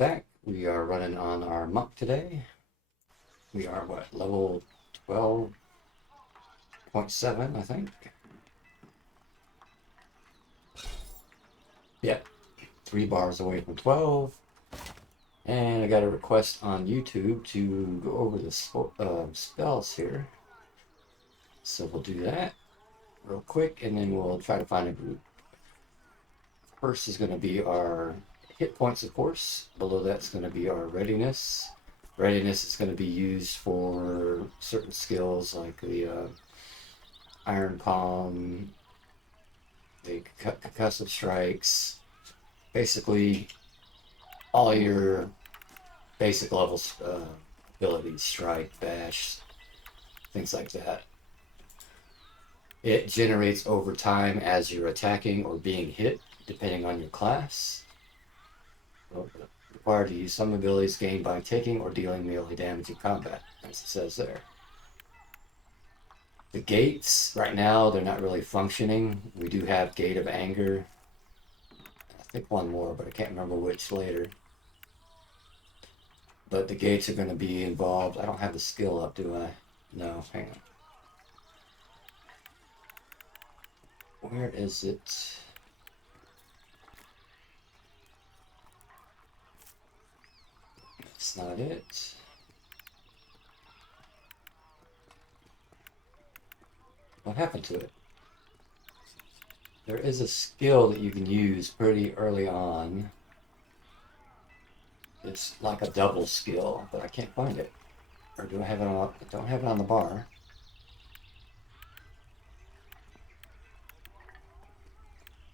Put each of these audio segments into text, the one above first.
back. We are running on our monk today. We are what, level 12.7, I think. Yep, 3 bars away from 12. And I got a request on YouTube to go over the spells here. So we'll do that real quick and then we'll try to find a group. First is going to be our hit points, of course. Below that's going to be our readiness. Readiness is going to be used for certain skills like the Iron Palm, the concussive strikes, basically all your basic level abilities, strike, bash, things like that. It generates over time as you're attacking or being hit, depending on your class. Required to use some abilities gained by taking or dealing melee damage in combat, as it says there. The gates, right now, they're not really functioning. We do have Gate of Anger. I think one more, but I can't remember which later. But the gates are going to be involved. I don't have the skill up, do I? No, hang on. Where is it? That's not it. What happened to it? There is a skill that you can use pretty early on. It's like a double skill, but I can't find it. Or do I have it on? I don't have it on the bar.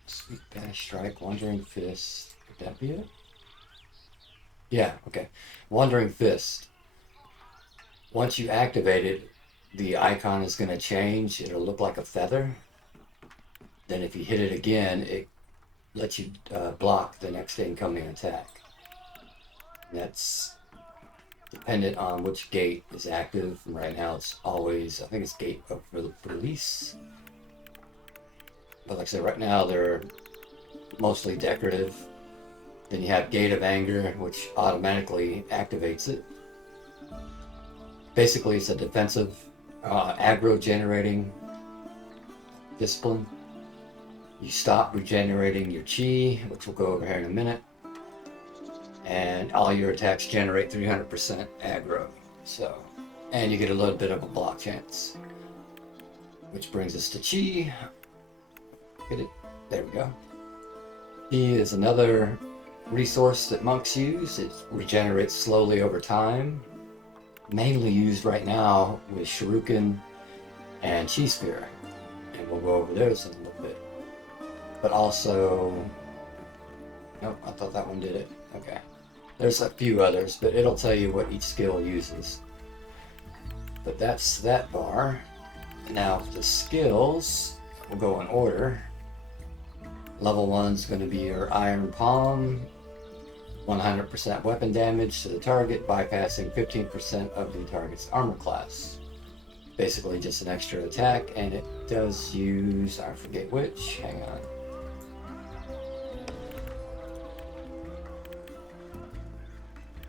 Sweet Bash Strike, Wandering Fist. Could that be it? Yeah, okay. Wandering Fist. Once you activate it, the icon is going to change. It'll look like a feather. Then if you hit it again, it lets you block the next incoming attack. And that's dependent on which gate is active. And right now it's always, I think it's Gate of Release. But like I said, right now they're mostly decorative. Then you have Gate of Anger, which automatically activates it. Basically, it's a defensive, aggro generating discipline. You stop regenerating your chi, which we'll go over here in a minute. And all your attacks generate 300% aggro. So, and you get a little bit of a block chance. Which brings us to chi. Get it? There we go. Chi is another resource that monks use. It regenerates slowly over time. Mainly used right now with Shuriken and Chi Spear. And we'll go over those in a little bit. But also, nope, I thought that one did it. Okay. There's a few others, but it'll tell you what each skill uses. But that's that bar. Now the skills, we'll go in order. Level 1's going to be your Iron Palm. 100% weapon damage to the target, bypassing 15% of the target's armor class. Basically just an extra attack, and it does use, I forget which, hang on.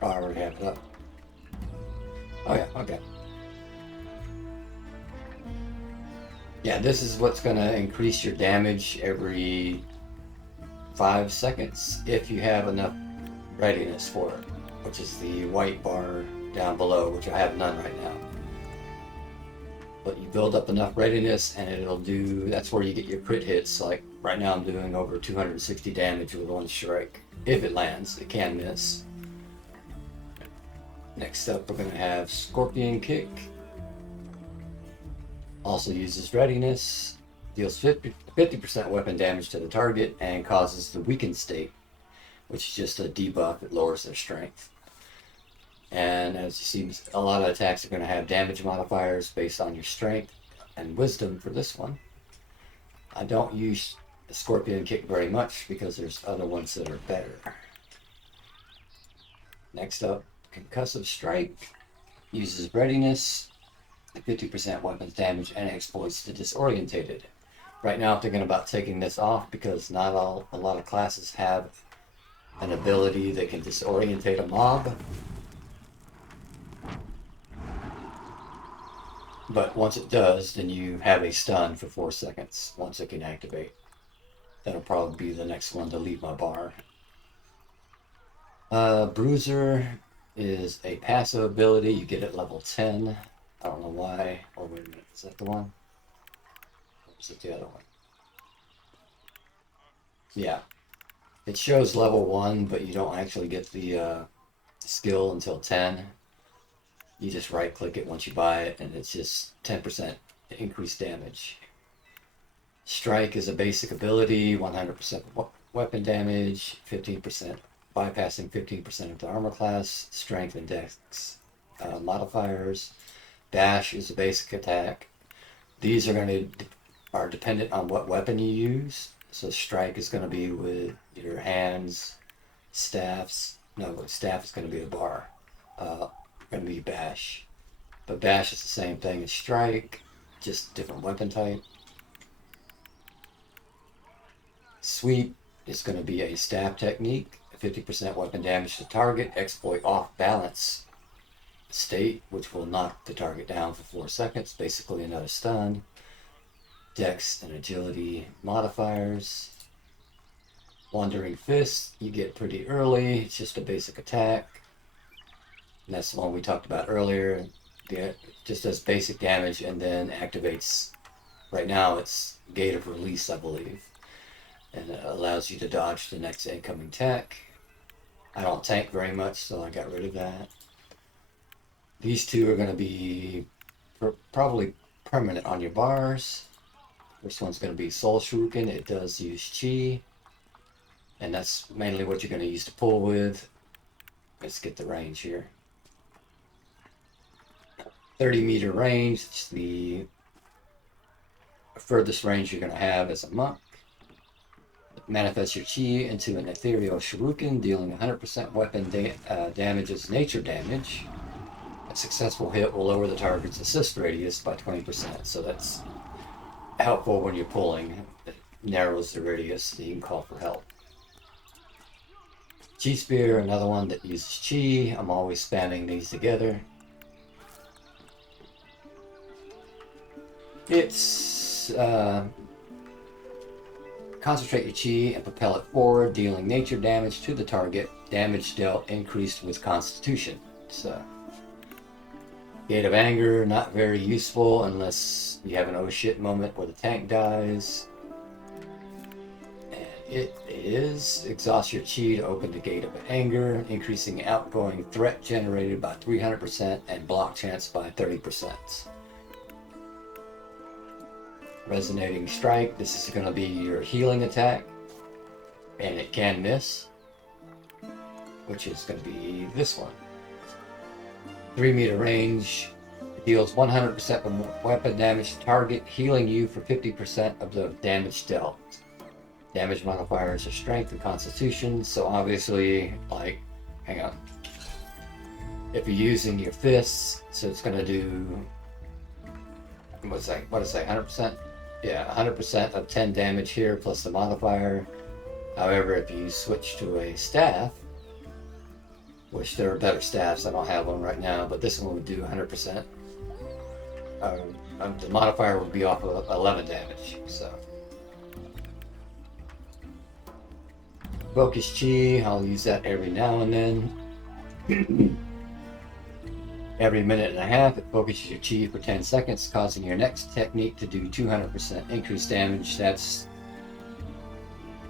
Oh, I already have it up. Oh yeah, okay. Yeah, this is what's going to increase your damage every 5 seconds if you have enough readiness for it, which is the white bar down below, which I have none right now. But you build up enough readiness and it'll do, that's where you get your crit hits. Like right now I'm doing over 260 damage with one strike. If it lands, it can miss. Next up we're going to have Scorpion Kick. Also uses readiness, deals 50% weapon damage to the target, and causes the weakened state, which is just a debuff. It lowers their strength. And as you see, a lot of attacks are going to have damage modifiers based on your strength and wisdom for this one. I don't use the Scorpion Kick very much because there's other ones that are better. Next up, Concussive Strike. Uses readiness, 50% weapons damage, and exploits the disorientated. Right now I'm thinking about taking this off because not a lot of classes have an ability that can disorientate a mob. But once it does, then you have a stun for 4 seconds once it can activate. That'll probably be the next one to leave my bar. Bruiser is a passive ability. You get at level 10. I don't know why. Oh, wait a minute. Is that the one? Or is it the other one? Yeah. It shows level 1, but you don't actually get the skill until 10. You just right click it once you buy it, and it's just 10% increased damage. Strike is a basic ability, 100% weapon damage, 15% bypassing 15% of the armor class, strength and dex modifiers. Dash is a basic attack. These are dependent on what weapon you use. So strike is going to be with your hands, staffs. No, staff is going to be a bar. Going to be bash. But bash is the same thing as strike, just different weapon type. Sweep is going to be a stab technique, 50% weapon damage to target, exploit off balance state, which will knock the target down for 4 seconds, basically another stun. Dex and agility modifiers. Wandering Fist, you get pretty early, it's just a basic attack. And that's the one we talked about earlier. It just does basic damage and then activates. Right now it's Gate of Release, I believe. And it allows you to dodge the next incoming attack. I don't tank very much, so I got rid of that. These two are going to be probably permanent on your bars. First one's going to be Soul Shuriken. It does use chi, and that's mainly what you're going to use to pull with. Let's get the range here. 30-meter range. It's the furthest range you're going to have as a monk. Manifest your chi into an ethereal shuriken, dealing 100% weapon damage as nature damage. A successful hit will lower the target's assist radius by 20%, so that's helpful when you're pulling. It narrows the radius so you can call for help. Chi Spear, another one that uses chi. I'm always spamming these together. It's concentrate your chi and propel it forward, dealing nature damage to the target. Damage dealt increased with Constitution. So, Gate of Anger, not very useful unless you have an oh shit moment where the tank dies. And it is exhaust your chi to open the Gate of Anger, increasing outgoing threat generated by 300% and block chance by 30%. Resonating Strike, this is going to be your healing attack, and it can miss, which is going to be this one. 3-meter range, deals 100% weapon damage to target, healing you for 50% of the damage dealt. Damage modifiers are strength and constitution, so obviously, like, hang on. If you're using your fists, so it's going to do, what is that, 100%? Yeah, 100% of 10 damage here plus the modifier. However, if you switch to a staff, which there are better staffs, I don't have one right now, but this one would do 100%. The modifier would be off of 11 damage, so. Focus Chi, I'll use that every now and then. Every minute and a half, it focuses your chi for 10 seconds, causing your next technique to do 200% increased damage.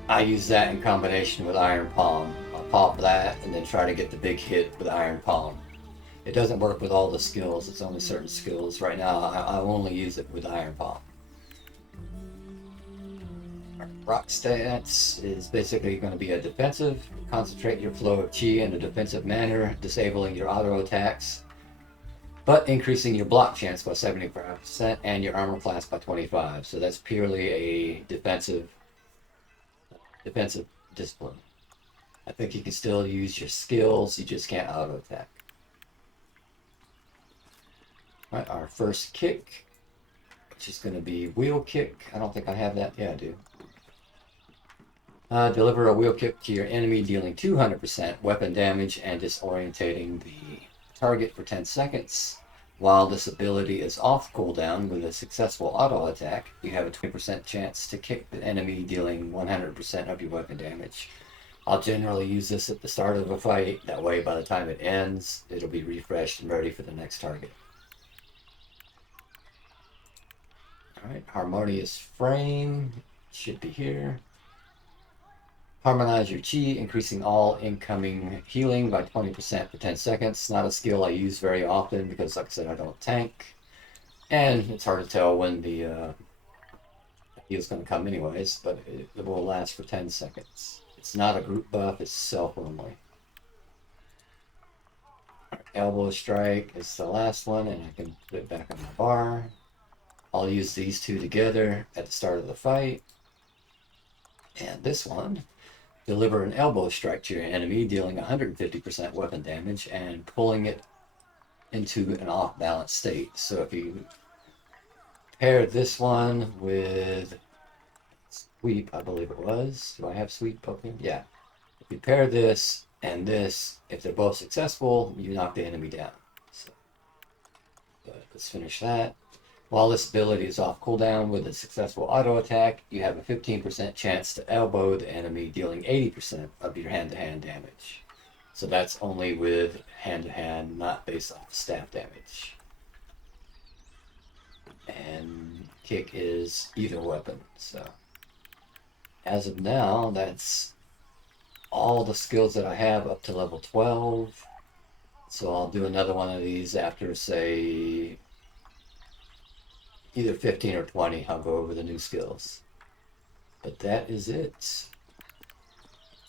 I use that in combination with Iron Palm. I'll pop that and then try to get the big hit with Iron Palm. It doesn't work with all the skills, it's only certain skills. Right now, I only use it with Iron Palm. Rock Stance is basically going to be a defensive. Concentrate your flow of chi in a defensive manner, disabling your auto attacks, but increasing your block chance by 75% and your armor class by 25%. So that's purely a defensive discipline. I think you can still use your skills, you just can't auto attack. Alright, our first kick, which is going to be wheel kick. I don't think I have that. Yeah, I do. Deliver a wheel kick to your enemy, dealing 200% weapon damage and disorientating the target for 10 seconds. While this ability is off cooldown with a successful auto attack, you have a 20% chance to kick the enemy, dealing 100% of your weapon damage. I'll generally use this at the start of a fight, that way by the time it ends, it'll be refreshed and ready for the next target. Alright, Harmonious Frame should be here. Harmonize your chi, increasing all incoming healing by 20% for 10 seconds. Not a skill I use very often because, like I said, I don't tank. And it's hard to tell when the heal's going to come anyways, but it will last for 10 seconds. It's not a group buff, it's self-only. Elbow Strike is the last one, and I can put it back on my bar. I'll use these two together at the start of the fight. And this one, deliver an elbow strike to your enemy, dealing 150% weapon damage and pulling it into an off-balance state. So if you pair this one with sweep, I believe it was. Do I have sweep open? Yeah. If you pair this and this, if they're both successful, you knock the enemy down. So, but let's finish that. While this ability is off cooldown with a successful auto attack, you have a 15% chance to elbow the enemy, dealing 80% of your hand-to-hand damage. So that's only with hand-to-hand, not based off staff damage. And kick is either weapon. So as of now, that's all the skills that I have up to level 12. So I'll do another one of these after, say, either 15 or 20. I'll go over the new skills. But that is it.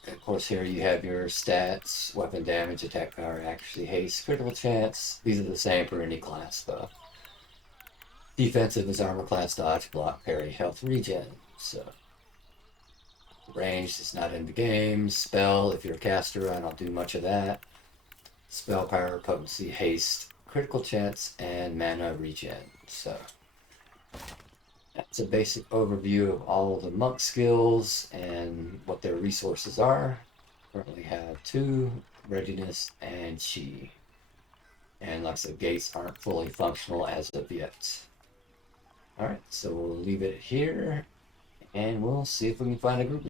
Of course, here you have your stats: weapon damage, attack power, accuracy, haste, critical chance. These are the same for any class, though. Defensive is armor class, dodge, block, parry, health, regen. So, range is not in the game. Spell, if you're a caster, I don't do much of that. Spell power, potency, haste, critical chance, and mana regen. So, that's a basic overview of all of the monk skills and what their resources are. Currently have 2, readiness and chi. And like I said, gates aren't fully functional as of yet. Alright, so we'll leave it here and we'll see if we can find a group.